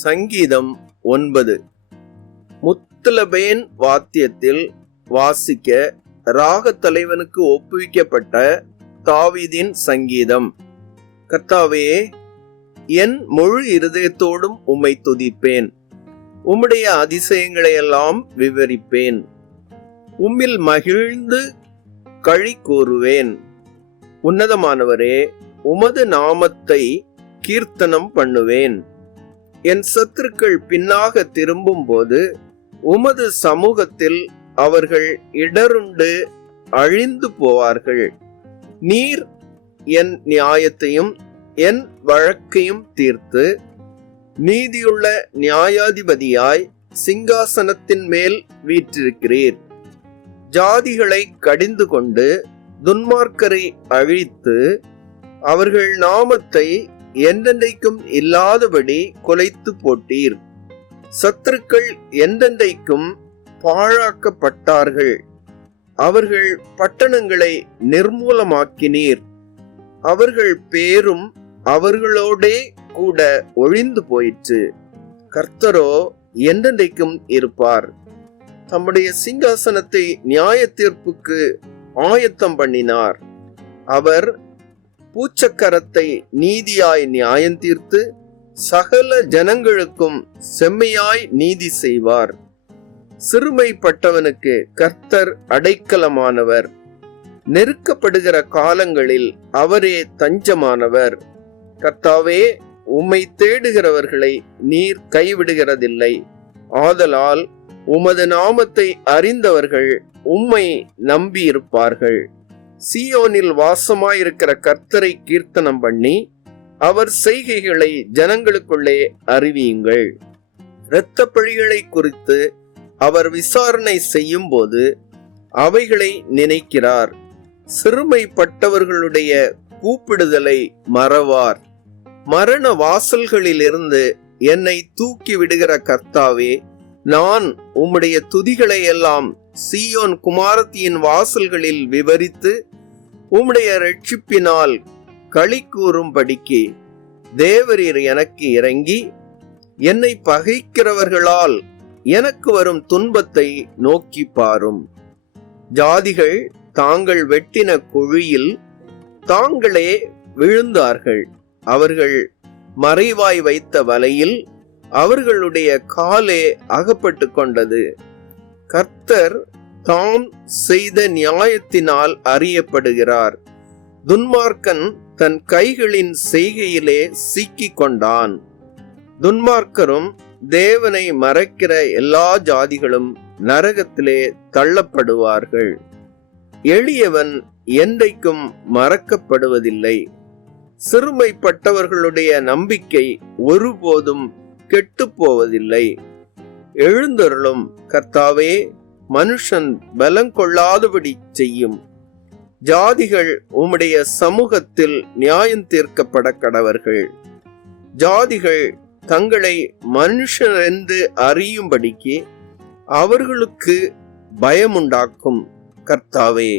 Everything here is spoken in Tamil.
சங்கீதம் 9. முத்தலபேன் வாத்தியத்தில் வாசிக்க ராகத் தலைவனுக்கு ஒப்புவிக்கப்பட்ட தாவீதின் சங்கீதம். கர்த்தாவே, என் முழு இருதயத்தோடும் உம்மை துதிப்பேன். உம்முடைய அதிசயங்களை எல்லாம் விவரிப்பேன். உம்மில் மகிழ்ந்து களி கூறுவேன். உன்னதமானவரே, உமது நாமத்தை கீர்த்தனம் பண்ணுவேன். என் சத்துருக்கள் பின்னாக திரும்பும் போது உமது சமூகத்தில் அவர்கள் இடருண்டு அழிந்து போவார்கள். நீர் என் நியாயத்தையும் என் வழக்கையும் தீர்த்து நீதியுள்ள நியாயாதிபதியாய் சிங்காசனத்தின் மேல் வீற்றிருக்கிறீர். ஜாதிகளை கடிந்து கொண்டு துன்மார்க்கரை அழித்து அவர்கள் நாமத்தை என்றென்றைக்கும் இல்லாதபடி குலைத்து போட்டீர். சத்துருக்கள் என்றென்றைக்கும் பாழாக்கப்பட்டார்கள். அவர்கள் பட்டணங்களை நிர்மூலமாக்கினீர். அவர்கள் பேரும் அவர்களோடே கூட ஒழிந்து போயிற்று. கர்த்தரோ என்றென்றைக்கும் இருப்பார். தம்முடைய சிங்காசனத்தை நியாய தீர்ப்புக்கு ஆயத்தம் பண்ணினார். அவர் பூச்சக்கரத்தை நீதியாய் நியாயம் தீர்த்து சகல ஜனங்களுக்கும் செம்மையாய் நீதி செய்வார். சிறுமைப்பட்டவனுக்கு கர்த்தர் அடைக்கலமானவர். நெருக்கப்படுகிற காலங்களில் அவரே தஞ்சமானவர். கர்த்தாவே, உம்மை தேடுகிறவர்களை நீர் கைவிடுகிறதில்லை. ஆதலால் உமது நாமத்தை அறிந்தவர்கள் உம்மை நம்பியிருப்பார்கள். சீயோனில் வாசமாயிருக்கிற கர்த்தரை கீர்த்தனம் பண்ணி அவர் செய்கைகளை ஜனங்களுக்குள்ளே அறிவியுங்கள். இரத்த பழிகளை குறித்து அவர் விசாரணை செய்யும் போது அவைகளை நினைக்கிறார். சிறுமைப்பட்டவர்களுடைய கூப்பிடுதலை மறவார். மரண வாசல்களிலிருந்து என்னை தூக்கி விடுகிற கர்த்தாவே, நான் உம்முடைய துதிகளை எல்லாம் சீயோன் குமாரத்தியின் வாசல்களில் விவரித்து உம்முடைய ரட்சிப்பினால் களி கூறும்படிக்கு தேவரீர் எனக்கு இறங்கி என்னை பகைக்கிறவர்களால் எனக்கு வரும் துன்பத்தை நோக்கி பாரும். ஜாதிகள் தாங்கள் வெட்டின குழியில் தாங்களே விழுந்தார்கள். அவர்கள் மறைவாய் வைத்த வலையில் அவர்களுடைய காலே அகப்பட்டு கொண்டது. கர்த்தர் தாம் செய்த நியாயத்தினால் அறியப்படுகிறார். துன்மார்க்கன் தன் கைகளின் செய்கையிலே சிக்கிக் கொண்டான். துன்மார்க்கரும் தேவனை மறைக்கிற எல்லா ஜாதிகளும் நரகத்திலே தள்ளப்படுவார்கள். எளியவன் என்றைக்கும் மறக்கப்படுவதில்லை. சிறுமைப்பட்டவர்களுடைய நம்பிக்கை ஒருபோதும் கெட்டுப்போவதில்லை. எழுந்தருளும் கர்த்தாவே, மனுஷன் பலங்கொள்ளாதபடி செய்யும். ஜாதிகள் உம்முடைய சமூகத்தில் நியாயம் தீர்க்கப்பட கடவர்கள். ஜாதிகள் தங்களை மனுஷர் என்று அறியும்படிக்கு அவர்களுக்கு பயமுண்டாக்கும் கர்த்தாவே.